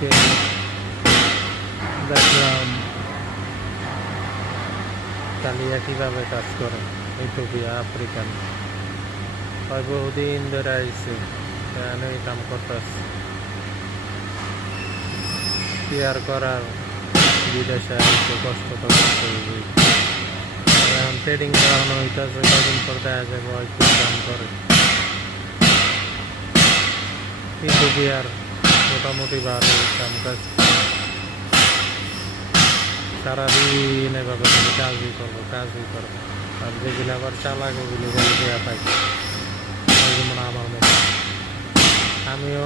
আজকে দেখলাম কালিয়া কিভাবে কাজ করে, ইথিওপিয়া আফ্রিকান বহুদিন ধরে আইছে এখানে কাম করতেছে কেয়ার করার বিদেশে আইছে কষ্ট তো করতে হবে। এখন ট্রেডিং করানো হইতেছে, কদিন পর দেখা যাবে হয়তো কাম করে। ইথিওপিয়ার মোটামুটি ভালো কাম কাজ, সারাদিন এভাবে কাজই করবো। আর যেগুলো আবার চালাক ওগুলো দেওয়া থাকে, যেমন আমার মতো আমিও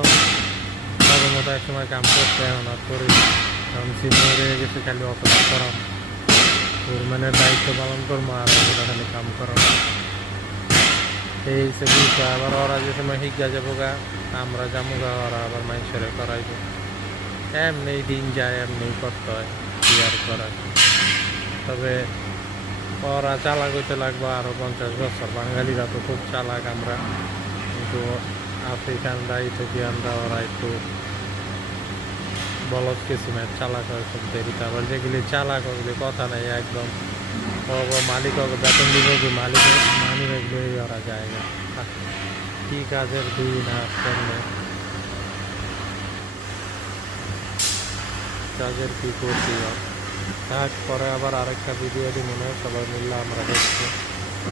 মাঝে মতো এক সময় কাম করতে এখন আর করি, কারণ সিনিয়র হয়ে গেছে, খালি অপেক্ষা করাম, ফোরম্যানের দায়িত্ব পালন করবো আর ওটা খালি কাম করানো। এই সে বিষয় আবার ওরা যে সময় শিক্ষা যাবো গা, আমরা যাবো গা, ওরা আবার মানুষের করাইব। এমনি দিন যায়, এমনি করতে হয়, কি আর করার। তবে ওরা চালাক হইতে লাগবো আরো 50 বছর। বাঙালিরা তো খুব চালাক আমরা, কিন্তু আফ্রিকানরা ইথিওপিয়ানরা ওরা একটু বলদ কিসিমের চালাক হয় খুব দেরিতে। আবার যেগুলি চালাক ওগুলি কথা নেই, একদম মালিক বেতন দিব কি মালিক মানি রাখবে ওরা জায়গা। কি কাজের দিন আর করলে কাজের কি করছি। তারপরে আবার আরেকটা ভিডিও দিই, মনে হয় সবাই মিললে আমরা দেখছি।